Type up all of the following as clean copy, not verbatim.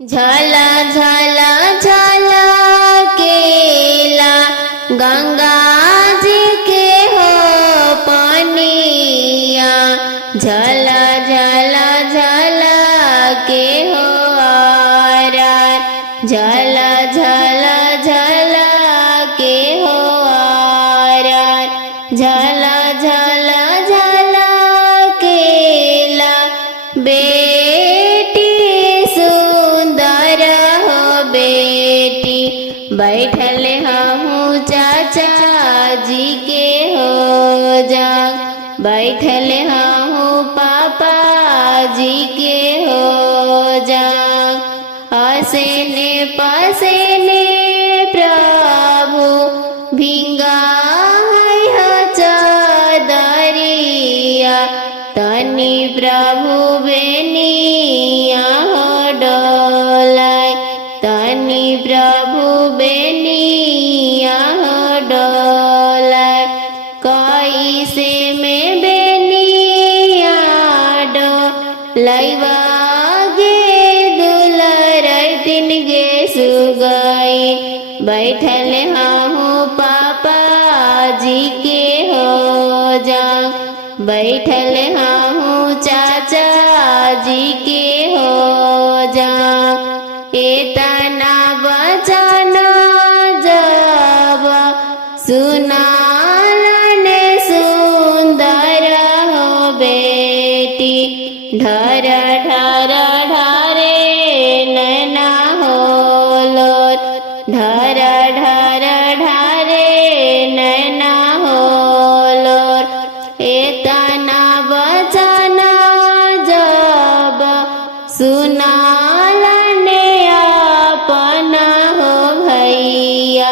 झला झला झला केला गंगा जी के हो पनिया। झला झला झला के हो आरन। झला झला झला के हो आरन। झला झला झला केला बेटी सुंदर हो बेटी। बैठल हूँ चाचा जी के हो जाग। बैठल हूँ पापा जी के हो जाग। हंसने पसने प्रभु भिंगा है चादरिया। तनी प्रभु बेनिया हो डोलाय। तनी प्रभु बेनिया हो डोलाय। कैसे में बेनिया डोलाइवा गे दुलर दिन गे सुगाई। बैठल हूँ पापा जी के हो जाग। बैठल हूँ चाचा जी के हो जाग। एतना बचना जब सुनालन सुंदर हो बेटी। ढर ढर ढरे नैना हो लोर। ढर ढर ढरे नैना हो लोर। एतना बचना जब सुनालन अपना हो भैया।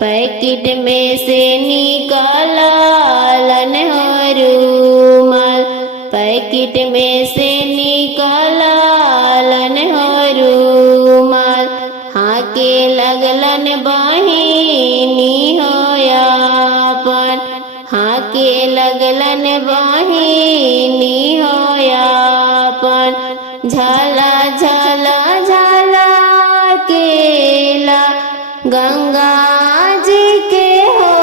पैकेट में से निकालन हो रूमाल। पैकेट में से निकालन हो रूमाल। हाके लगलन बहिनी हो यापन। हाके लगलन बहिनी हो यापन। झला झला झला केला गंगा जी के हो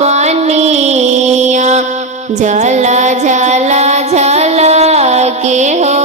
पनिया। झला झला झला के हो